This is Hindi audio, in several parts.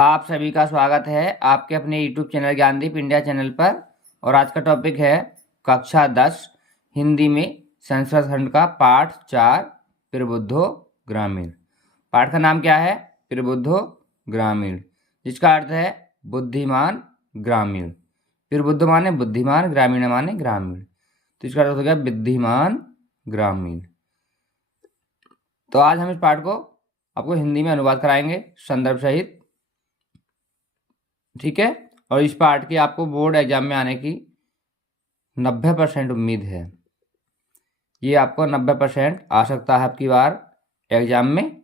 आप सभी का स्वागत है आपके अपने YouTube channel Gyandeep India channel पर। और आज का टॉपिक है कक्षा 10 हिंदी में संस्कृत खंड का पाठ 4 प्रबुद्धो ग्रामीण। पाठ का नाम क्या है? प्रबुद्धो ग्रामीण, जिसका अर्थ है बुद्धिमान ग्रामीण। प्रबुद्ध माने बुद्धिमान, ग्रामीण माने ग्रामीण, तो इसका अर्थ हो गया बुद्धिमान ग्रामीण। तो आज हम इस पाठ को आपको हिंदी में अनुवाद कराएंगे संदर्भ सहित, ठीक है। और इस पाठ की आपको बोर्ड एग्जाम में आने की 90% उम्मीद है। ये आपको 90% आ सकता है आपकी बार एग्जाम में।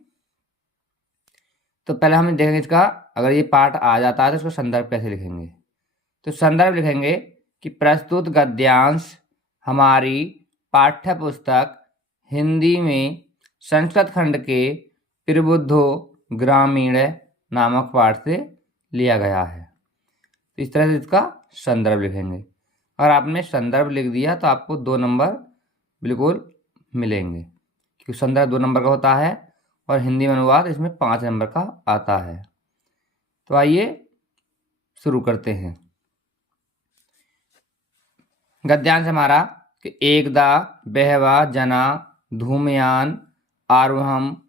तो पहले हम देखेंगे इसका, अगर ये पाठ आ जाता है तो इसको संदर्भ कैसे लिखेंगे। तो संदर्भ लिखेंगे कि प्रस्तुत गद्यांश हमारी पाठ्य पुस्तक हिंदी में संस्कृत खंड के प्रबुद्धो ग्रामीण नामक पाठ से लिया गया है। तो इस तरह से इसका संदर्भ लिखेंगे। अगर आपने संदर्भ लिख दिया तो आपको 2 नंबर बिल्कुल मिलेंगे, क्योंकि संदर्भ 2 नंबर का होता है और हिंदी में अनुवाद इसमें 5 नंबर का आता है। तो आइए शुरू करते हैं। गद्यांश हमारा कि एकदा बहवा जना धूमयान आरोहम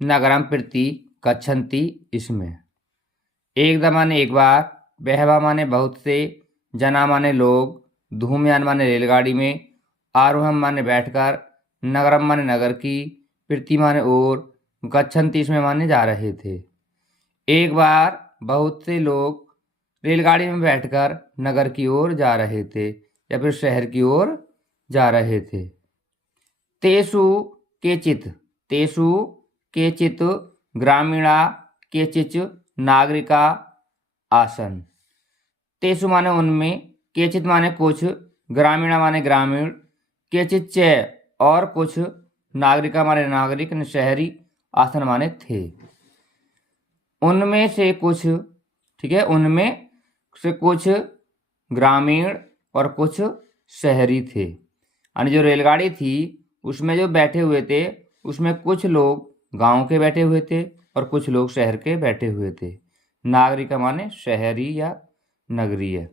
नगरम प्रति गच्छन्ति। इसमें एकदा माने एक बार, बहवा माने बहुत से, जना माने लोग, धूमयान माने रेलगाड़ी में, आरोहम माने बैठकर, नगरम माने नगर की, प्रति माने और, गच्छन्ति इसमें माने जा रहे थे। एक बार बहुत से लोग रेलगाड़ी में बैठकर नगर की ओर जा रहे थे या फिर शहर की ओर जा रहे थे। तेषु केचित् ग्रामीणा केचित् नागरिका आसन। तेषु माने उनमें, केचित माने कुछ, ग्रामीणा माने ग्रामीण, केचित च और कुछ, नागरिका माने नागरिक शहरी, आसन माने थे। उनमें से कुछ, ठीक है, उनमें से कुछ ग्रामीण और कुछ शहरी थे। यानी जो रेलगाड़ी थी उसमें जो बैठे हुए थे उसमें कुछ लोग गांव के बैठे हुए थे और कुछ लोग शहर के बैठे हुए थे। नागरिक माने शहरी या नगरीय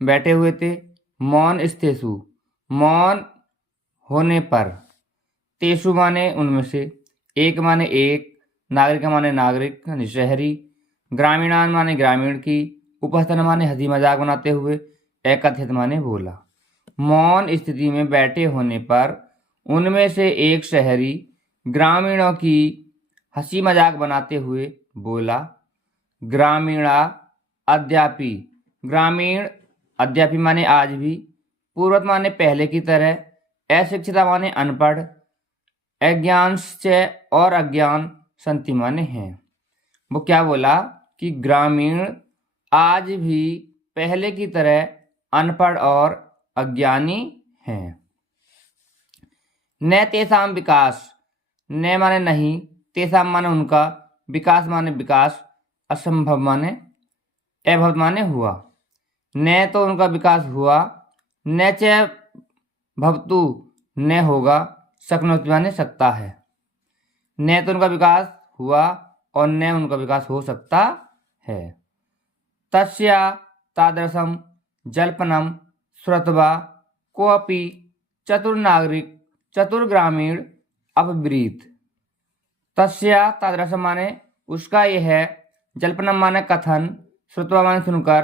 बैठे हुए थे। मौन स्थेषु, मौन होने पर, तेषु माने उनमें से, एक माने एक, नागरिक माने नागरिक यानी शहरी, ग्रामीणान माने ग्रामीण की, उपस्थन माने हंसी मजाक बनाते हुए, एकत्रित माने बोला। मौन स्थिति में बैठे होने पर उनमें से एक शहरी ग्रामीणों की हंसी मजाक बनाते हुए बोला, ग्रामीणा अद्यापि, ग्रामीण अद्यापि माने आज भी, पूर्वत माने पहले की तरह, अशिक्षिता माने अनपढ़, अज्ञानश्च और अज्ञान संति माने हैं। वो क्या बोला कि ग्रामीण आज भी पहले की तरह अनपढ़ और अज्ञानी हैं। न तेषां विकास, न माने नहीं, तेषां माने उनका, विकास माने विकास, असंभव माने अभव माने हुआ। न तो उनका विकास हुआ, न च भवतु न होगा, शक्नोति माने सकता है। न तो उनका विकास हुआ और न उनका विकास हो सकता है। तस्या तादृशम जल्पनम श्रुत्वा कोऽपि चतुर्नागरिक चतुर्ग्रामीण अपब्रीत। तस्या तादृशम माने उसका यह है, जल्पनम माने कथन, श्रुत्वा माने सुनकर,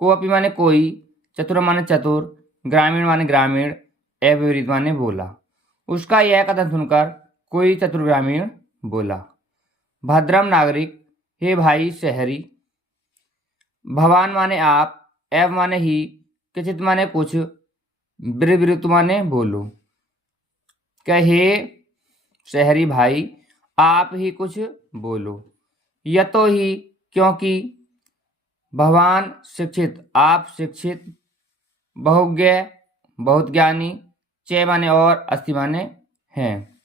कोऽपि माने कोई, चतुर माने चतुर, ग्रामीण माने ग्रामीण, अविपरीत माने बोला। उसका यह कथन सुनकर कोई चतुर ग्रामीण बोला, भद्रम नागरिक, हे भाई शहरी, भवान माने आप, एव माने ही, किचित माने कुछ, विपरीत माने बोलो। कहे शहरी भाई आप ही कुछ बोलो। यतो ही क्योंकि, भवान शिक्षित आप शिक्षित, बहुज्ञ बहुत ज्ञानी, चे माने और, अस्ति माने हैं,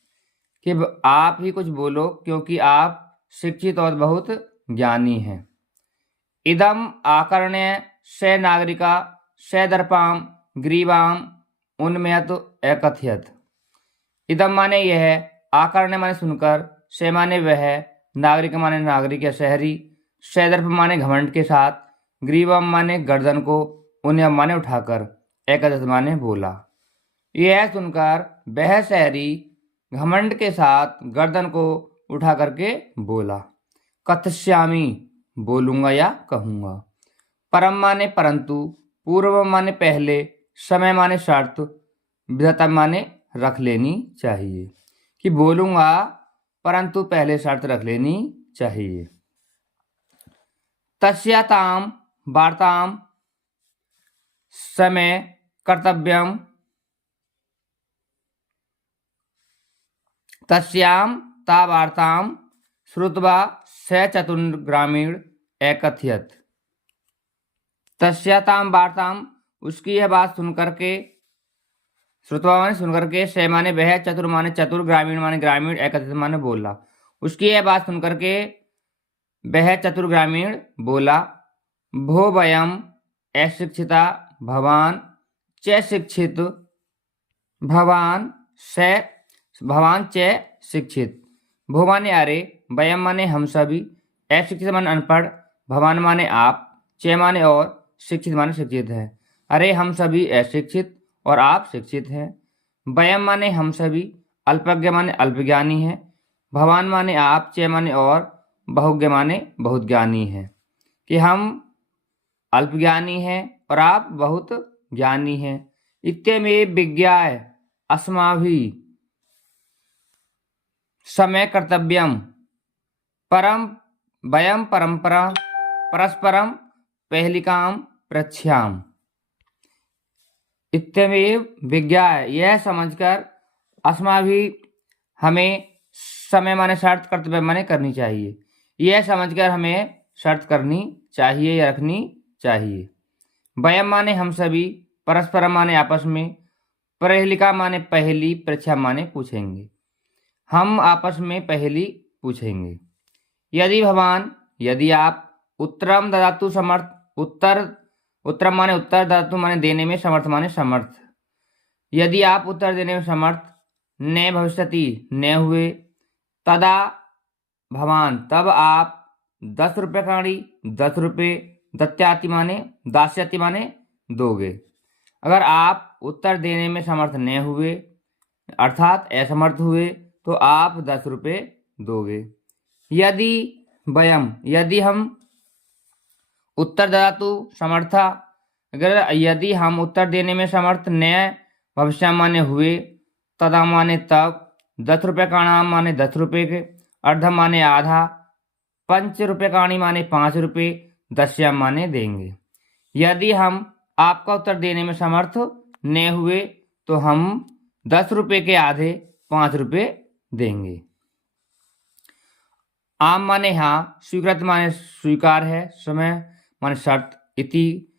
कि आप ही कुछ बोलो क्योंकि आप शिक्षित और बहुत ज्ञानी हैं। इदम आकर्ण्य स नागरिका स दर्पाम ग्रीवाम उन्मयत एकथयत। इदम माने यह, आकर्ण्य माने सुनकर, स माने वह, नागरिक माने नागरिक या शहरी, सैदर्भ माने घमंड के साथ, ग्रीवम माने गर्दन को, उन्हें माने उठाकर, एकदस माने बोला। यह सुनकर वह शहरी घमंड के साथ गर्दन को उठा करके बोला, कथस्यामी बोलूंगा या कहूंगा। परम माने परंतु, पूर्व माने पहले, समय माने शर्त, विधता माने रख लेनी चाहिए, कि बोलूंगा परंतु पहले शर्त रख लेनी चाहिए। तस्याताम वार्ताम समय कर्तव्यम, तस्याम ता वार्ताम श्रुत्वा स चतुर्ग्रामीण एकथयत। तस्याताम वार्ताम, उसकी यह बात सुनकर के, श्रुत्वा माने सुनकर के, स माने वह, चतुर माने चतुर, ग्रामीण माने ग्रामीण, एकथयत माने बोला। उसकी यह बात सुनकर के वह चतुर ग्रामीण बोला, भो वयम अशिक्षिता भवान च शिक्षित, भवान च शिक्षित। भो माने अरे, वयम माने हम सभी, अशिक्षित माने अनपढ़, भवान माने आप, च माने और, शिक्षित माने शिक्षित है। अरे हम सभी अशिक्षित और आप शिक्षित हैं। वयम माने हम सभी, अल्पज्ञ माने अल्पज्ञानी है, भवान माने आप, च माने और, बहुज्ञ माने बहुत ज्ञानी है, कि हम अल्पज्ञानी हैं और आप बहुत ज्ञानी हैं। इत्यमेव विज्ञाय अस्माभिः समय कर्तव्यम, परम वयम परंपरा परस्परम पहलिकाम प्रच्छ्याम। इत्यमेव विज्ञाय, यह समझकर, अस्माभिः हमें, समय माने शर्त, कर्तव्य माने करनी चाहिए, यह समझकर हमें शर्त करनी चाहिए या रखनी चाहिए। वयम माने हम सभी, परस्पर माने आपस में, प्रहेलिका माने पहली, परीक्षा माने पूछेंगे, हम आपस में पहली पूछेंगे। यदि भवान, यदि आप, उत्तरम ददातु समर्थ, उत्तरम माने उत्तर, ददातु माने देने में, समर्थ माने समर्थ, यदि आप उत्तर देने में समर्थ, न भविष्यति न हुए, तदा भवान, तब आप, 10 रुपये काणी, 10 रुपये, दत्याति माने दास्यति माने दोगे। अगर आप उत्तर देने में समर्थ न हुए अर्थात असमर्थ हुए, तो आप 10 रुपये दोगे। यदि वयम, यदि हम, उत्तर ददातु समर्था, अगर यदि हम उत्तर देने में समर्थ न भविष्य माने हुए, तदा माने तब, 10 रुपये काणाम माने 10 रुपये के, अर्धम माने आधा, 5 रुपये काणी माने 5 रुपये, दस्याम माने देंगे। यदि हम आपका उत्तर देने में समर्थ न हुए, तो हम 10 रुपये के आधे 5 रुपये देंगे। आम माने हाँ, स्वीकृत माने स्वीकार है, समय माने शर्त, इति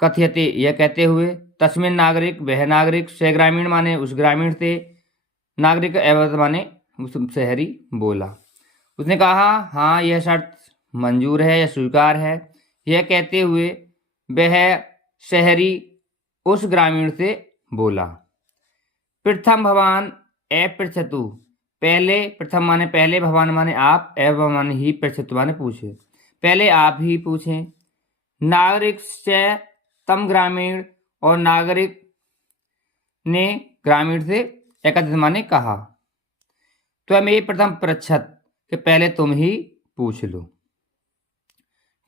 कथयते यह कहते हुए, तस्मिन नागरिक वह नागरिक, से ग्रामीण माने उस ग्रामीण से, नागरिक एवं माने उस शहरी बोला। उसने कहा हाँ यह शर्त मंजूर है या स्वीकार है। यह कहते हुए वह शहरी उस ग्रामीण से बोला, प्रथम भवान अपृच्छतु, पहले, प्रथम माने पहले, भवान माने आप, एवं माने ही, पृच्छतु माने पूछे, पहले आप ही पूछें। नागरिक से तम ग्रामीण, और नागरिक ने ग्रामीण से एकत्रित माने कहा, तो हमें ये प्रथम पृच्छत, कि पहले तुम ही पूछ लो।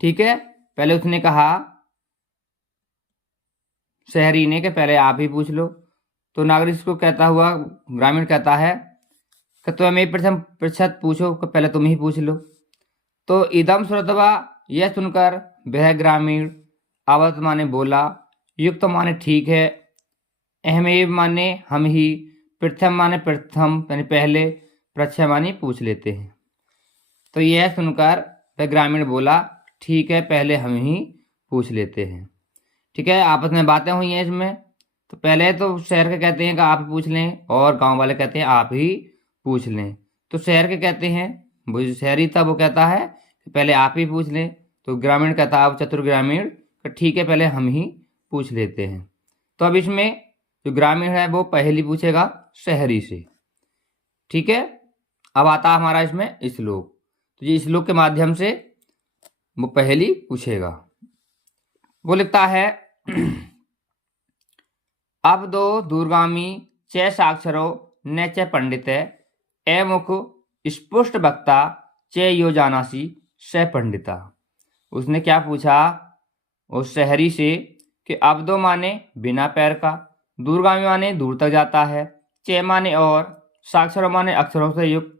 ठीक है, पहले उसने कहा शहरी ने कि पहले आप ही पूछ लो, तो नागरिक को कहता हुआ ग्रामीण कहता है कि तो हमें प्रथम पृच्छत पूछो, कि पहले तुम ही पूछ लो। तो इदम श्रुत्वा, यह सुनकर वह ग्रामीण, अवत माने बोला, युक्त माने ठीक है, अहमेव माने हम ही, प्रथम माने प्रथम यानी पहले, पृच्छा माने पूछ लेते हैं। तो यह सुनकर वह ग्रामीण बोला, ठीक है पहले हम ही पूछ लेते हैं। ठीक है, आपस में बातें हुई हैं इसमें। तो पहले तो शहर के कहते हैं कि आप ही पूछ लें, और गांव वाले कहते हैं आप ही पूछ लें। तो शहर के कहते हैं, वो शहरी था वो कहता है कि पहले आप ही पूछ लें। तो ग्रामीण कहता है, चतुर ग्रामीण, ठीक है पहले हम ही पूछ लेते हैं। तो अब इसमें जो ग्रामीण है वो पहली पूछेगा शहरी से। ठीक है, अब आता हमारा इसमें श्लोक। तो ये श्लोक के माध्यम से वो पहेली पूछेगा। वो लिखता है अब दो दूरगामी च साक्षरो न च पंडित ए मुख स्पुष्ट वक्ता च यो जानासी स पंडिता। उसने क्या पूछा उस शहरी से कि अब दो माने बिना पैर का, दूरगामी माने दूर तक जाता है, च माने और, साक्षरों माने अक्षरों से युक्त,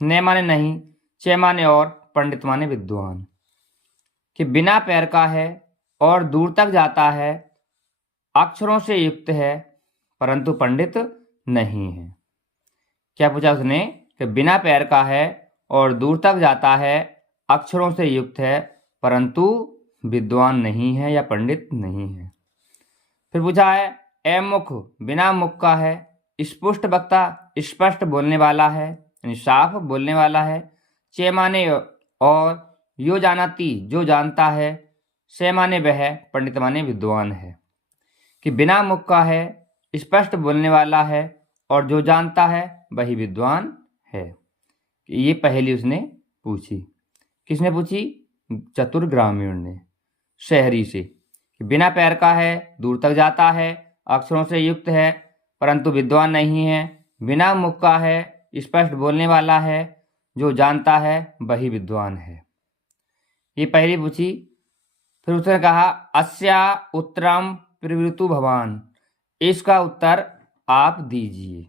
न माने नहीं, च माने और, पंडित माने विद्वान। कि बिना पैर का है और दूर तक जाता है, अक्षरों से युक्त है परंतु पंडित नहीं है। क्या पूछा उसने कि बिना पैर का है और दूर तक जाता है, अक्षरों से युक्त है परंतु विद्वान नहीं है या पंडित नहीं है। फिर पूछा है ए मुख बिना मुख का है, स्पुष्ट वक्ता स्पष्ट बोलने वाला है यानी साफ बोलने वाला है, चे माने और, यो जानाती जो जानता है, से माने वह, पंडित माने विद्वान है। कि बिना मुख का है, स्पष्ट बोलने वाला है और जो जानता है वही विद्वान है। ये पहेली उसने पूछी। किसने पूछी? चतुर ग्रामीण ने शहरी से। कि बिना पैर का है, दूर तक जाता है, अक्षरों से युक्त है परंतु विद्वान नहीं है, बिना मुख का है, स्पष्ट बोलने वाला है, जो जानता है वही विद्वान है। ये पहेली पूछी। फिर उसने कहा अस्या उत्तरम प्रवृत्तु भवान, इसका उत्तर आप दीजिए।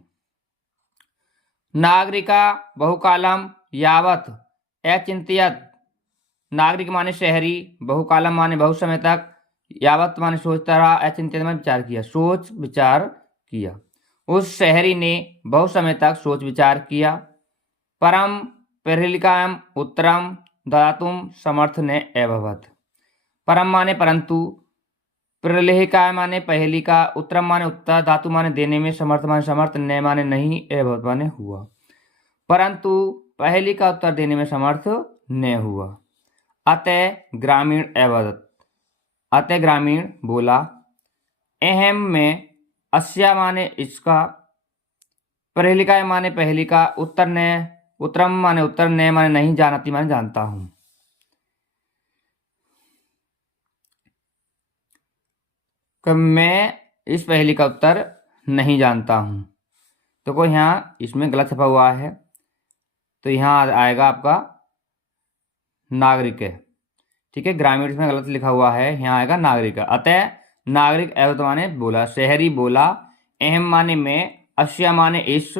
नागरिका बहुकालम यावत अचिंत्यत, नागरिक माने शहरी, बहुकालम माने बहुत समय तक, यावत माने सोचता रहा, अचिंत्यत माने विचार किया, सोच विचार किया। उस शहरी ने बहुत समय तक सोच विचार किया। परम प्रहेलिकायाम उत्तरम दातुम समर्थ ने अभवत, परम माने परंतु, प्रलेहिका माने पहेली का, उत्तरम माने उत्तर, धातु माने देने में, समर्थ माने समर्थ, न माने नहीं, अभवत माने हुआ। परंतु पहेली का उत्तर देने में समर्थ न हुआ। अतः ग्रामीण अवदत, अतः ग्रामीण बोला। अहम में अस्या माने इसका, प्रहेलिका माने पहेली का, उत्तर न, उत्तरम माने उत्तर, न माने नहीं, जानती माने जानता हूं। कि मैं इस पहेली का उत्तर नहीं जानता हूं। तो कोई यहाँ इसमें गलत छपा हुआ है, तो यहाँ आएगा आपका नागरिक है। ठीक है, ग्रामीण इसमें गलत लिखा हुआ है, यहाँ आएगा नागरिक। अतः नागरिक अवत माने बोला, शहरी बोला। अहम माने में, अस्या माने इस,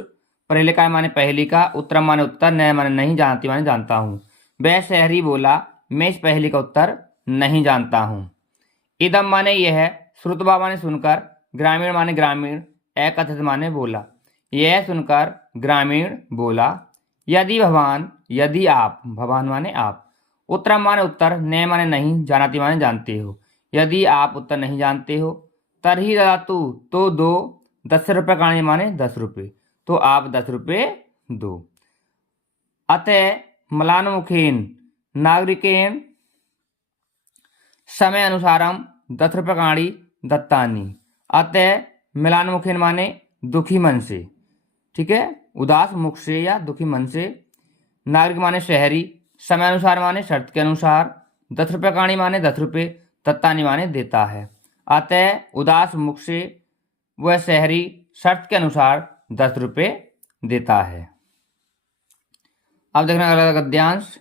प्रहेलिका माने पहेली का, उत्तरम माने उत्तर, न माने नहीं, जानती माने जानता हूँ। वह शहरी बोला मैं इस पहेली का उत्तर नहीं जानता हूँ। इदम माने यह, श्रुतवा माने सुनकर, ग्रामीण माने ग्रामीण, एकथित माने बोला, यह सुनकर ग्रामीण बोला। यदि भगवान, यदि आप, भगवान माने आप, उत्तरम माने उत्तर, न माने नहीं, जानाति माने जानते हो, यदि आप उत्तर नहीं जानते हो, तरही दातु तो दो, 10 रुपये का माने 10 रुपये, तो आप 10 रुपये दो। अतः मलानमुखेन नागरिकेन समय अनुसारम 10 रुपये काणी दत्तानी। अतः मिलानमुखेन माने दुखी मन से, ठीक है, उदास मुख से या दुखी मन से। नागरिक माने शहरी, समय अनुसार माने शर्त के अनुसार, 10 रुपये काणी माने 10 रुपये, दत्तानी माने देता है। अतः उदास मुख से वह शहरी शर्त के अनुसार 10 रुपये देता है। अब देखना अगला गद्यांश।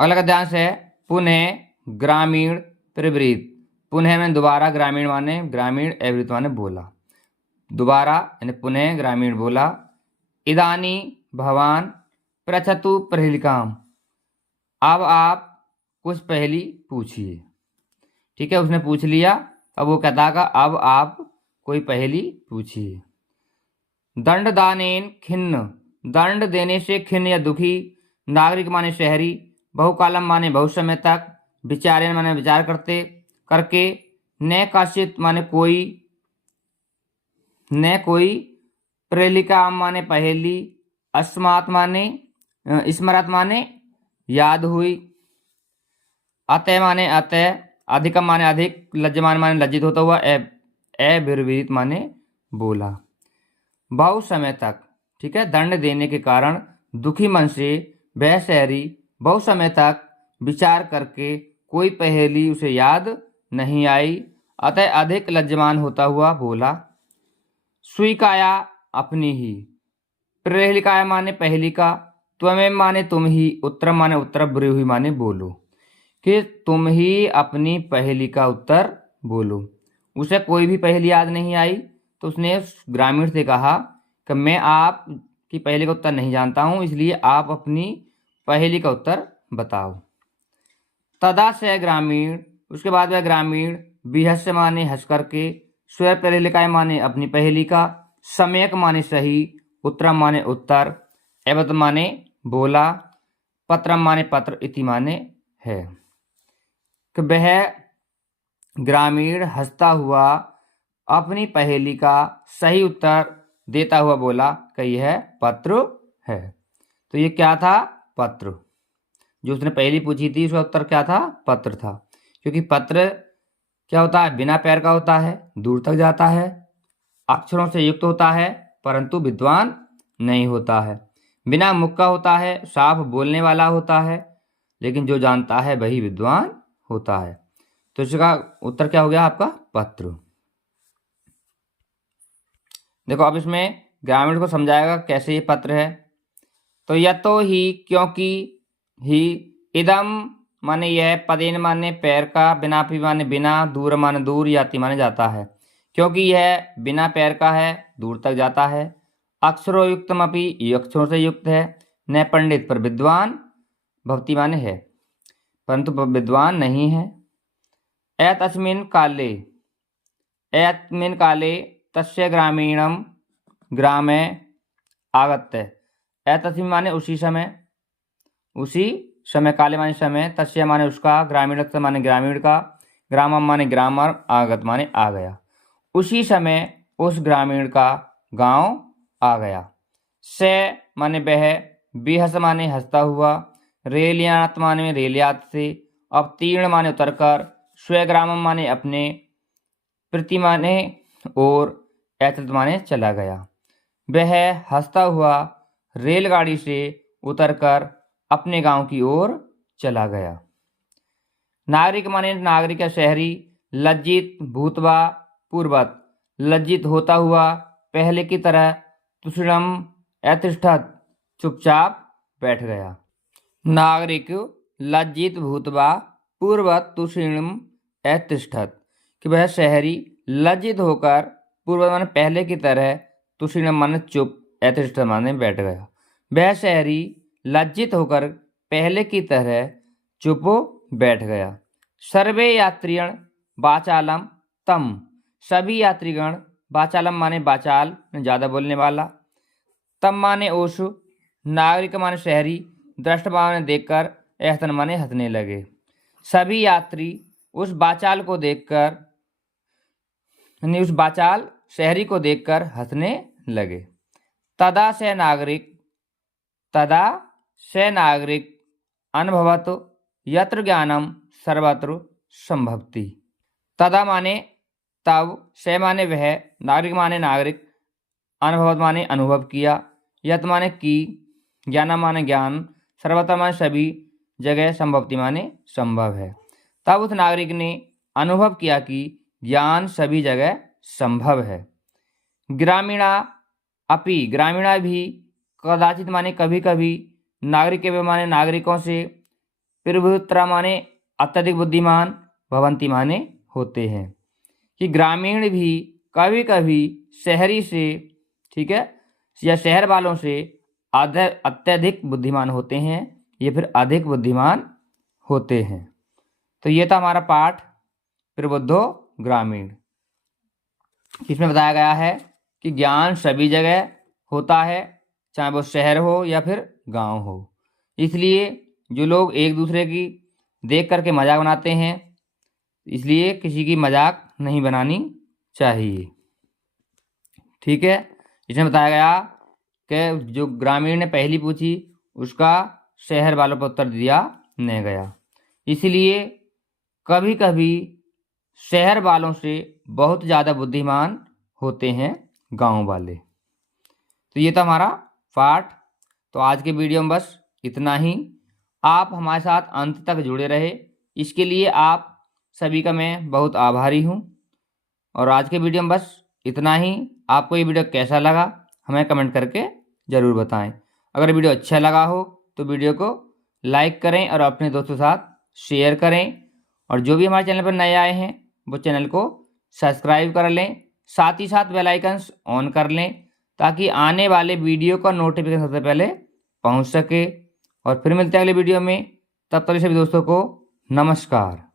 अगला गद्यांश है पुनः ग्रामीण प्रवृत्त। पुनः में दोबारा, ग्रामीण माने ग्रामीण, एवृत माने बोला, दोबारा यानी पुनः ग्रामीण बोला। इदानी भवान पृच्छतु प्रहेलिकाम, अब आप कुछ पहेली पूछिए। ठीक है, उसने पूछ लिया, अब वो कहता का अब आप कोई पहेली पूछिए। दंड दानेन खिन्न, दंड देने से खिन्न या दुखी। नागरिक माने शहरी, बहुकालम माने बहुत समय तक, विचारेन माने विचार करते करके, न काशित माने कोई, न कोई, प्रहेलिका माने पहेली, अस्मात माने स्मरत माने याद हुई, अतः माने अतः, अधिकम माने अधिक, लज्जमान माने लज्जित होता हुआ, अभिर्वित माने बोला। बहुत समय तक, ठीक है, दंड देने के कारण दुखी मन से वह शहरी बहुत समय तक विचार करके कोई पहेली उसे याद नहीं आई, अतः अधिक लज्जमान होता हुआ बोला, स्वीकाया अपनी ही, प्रेहलिकाया माने पहली का, त्वमेव माने तुम ही, उत्तरम माने उत्तर, ब्रूहि माने बोलो, कि तुम ही अपनी पहेली का उत्तर बोलो। उसे कोई भी पहेली याद नहीं आई, तो उसने उस ग्रामीण से कहा कि मैं आपकी पहेली का उत्तर नहीं जानता हूँ, इसलिए आप अपनी पहेली का उत्तर बताओ। तदा से ग्रामीण, उसके बाद वह ग्रामीण बिहस्य माने हंस करके, स्वर प्रेहलिकाय माने अपनी पहेली का, सम्यक माने सही, उत्तरम माने उत्तर, एवं माने बोला, पत्रम माने पत्र, इति माने है। कि वह ग्रामीण हंसता हुआ अपनी पहेली का सही उत्तर देता हुआ बोला कि यह पत्र है। तो ये क्या था? पत्र। जो उसने पहेली पूछी थी उसका उत्तर क्या था? पत्र था। क्योंकि पत्र क्या होता है? बिना पैर का होता है, दूर तक जाता है, अक्षरों से युक्त होता है, परंतु विद्वान नहीं होता है। बिना मुख का होता है, साफ बोलने वाला होता है, लेकिन जो जानता है वही विद्वान होता है। तो इसका उत्तर क्या हो गया आपका? पत्र। देखो अब इसमें ग्रामीण को समझाएगा कैसे ये पत्र है। तो यतो ही, क्योंकि, ही, इदम माने यह, पदेन माने पैर का, बिनापि माने बिना, दूर माने दूर, याति माने जाता है। क्योंकि यह बिना पैर का है, दूर तक जाता है। अक्षरो युक्तमपि, ये अक्षरों से युक्त है। न पंडित पर विद्वान, भवति माने है, परंतु विद्वान नहीं है। एतस्मिन् काले, एतस्मिन् काले तस्य ग्रामीणम ग्रामे आगत्य। एतस्मिन् माने उसी समय, उसी समय, काले माने समय, तस्य माने उसका, ग्रामीण माने ग्रामीण का, ग्रामम माने ग्रामर, आगत माने आ गया। उसी समय उस ग्रामीण का गांव आ गया। से माने वह, बेहस माने हंसता हुआ, रेलियात माने रेलियात से, अवतीर्ण माने उतर कर, स्वग्रामम माने अपने, प्रति माने और, एतत माने चला गया। वह हंसता हुआ रेलगाड़ी से उतरकर अपने गांव की ओर चला गया। नागरिक माने नागरिक या शहरी, लज्जित भूतवा पूर्वत, लज्जित होता हुआ पहले की तरह, तुषणम अतिष्ठत, चुपचाप बैठ गया। नागरिक लज्जित भूतवा पूर्वत तुषणम अतिष्ठत, कि वह शहरी लज्जित होकर, पूर्वत माने पहले की तरह, तुषणम माने चुप, अतिष्ठत माने बैठ गया। वह शहरी लज्जित होकर पहले की तरह चुप बैठ गया। सर्वे यात्रिगण वाचालम तम, सभी यात्रीगण, वाचालम माने वाचाल, ज़्यादा बोलने वाला, तम माने उस, नागरिक माने शहरी, दृष्ट माने देखकर, एहसन माने हंसने लगे। सभी यात्री उस वाचाल को देखकर, यानी उस वाचाल शहरी को देखकर हंसने लगे। तदा से नागरिक, तदा से नागरिक अनुभवत यत्र ज्ञानम सर्वत्र संभवति। तदा माने तब, से माने वह, नागरिक माने नागरिक, अनुभवत माने अनुभव किया, यत माने की, ज्ञानम माने ज्ञान, सर्वत्र माने सभी जगह, संभवति माने संभव है। तब उस नागरिक ने अनुभव किया कि ज्ञान सभी जगह संभव है। ग्रामीणा अपि, ग्रामीणा भी, कदाचित माने कभी कभी, नागरिक के माने नागरिकों से, प्रभुत्रा माने अत्यधिक बुद्धिमान, भवंती माने होते हैं। कि ग्रामीण भी कभी कभी शहरी से, ठीक है, या शहर वालों से अत्यधिक बुद्धिमान होते हैं, या फिर अधिक बुद्धिमान होते हैं। तो ये था हमारा पाठ प्रबुद्धो ग्रामीण। इसमें बताया गया है कि ज्ञान सभी जगह होता है, चाहे वो शहर हो या फिर गांव हो। इसलिए जो लोग एक दूसरे की देख करके मजाक बनाते हैं, इसलिए किसी की मजाक नहीं बनानी चाहिए। ठीक है। इसमें बताया गया कि जो ग्रामीण ने पहली पूछी उसका शहर वालों पर उत्तर दिया नहीं गया, इसलिए कभी कभी शहर वालों से बहुत ज़्यादा बुद्धिमान होते हैं गांव वाले। तो ये था हमारा पाठ तो आज के वीडियो में बस इतना ही। आप हमारे साथ अंत तक जुड़े रहे, इसके लिए आप सभी का मैं बहुत आभारी हूँ। और आज के वीडियो में बस इतना ही। आपको ये वीडियो कैसा लगा हमें कमेंट करके ज़रूर बताएं। अगर वीडियो अच्छा लगा हो तो वीडियो को लाइक करें और अपने दोस्तों के साथ शेयर करें। और जो भी हमारे चैनल पर नए आए हैं वो चैनल को सब्सक्राइब कर लें, साथ ही साथ बेल आइकन्स ऑन कर लें ताकि आने वाले वीडियो का नोटिफिकेशन सबसे पहले पहुंच सके। और फिर मिलते हैं अगले वीडियो में, तब तक सभी दोस्तों को नमस्कार।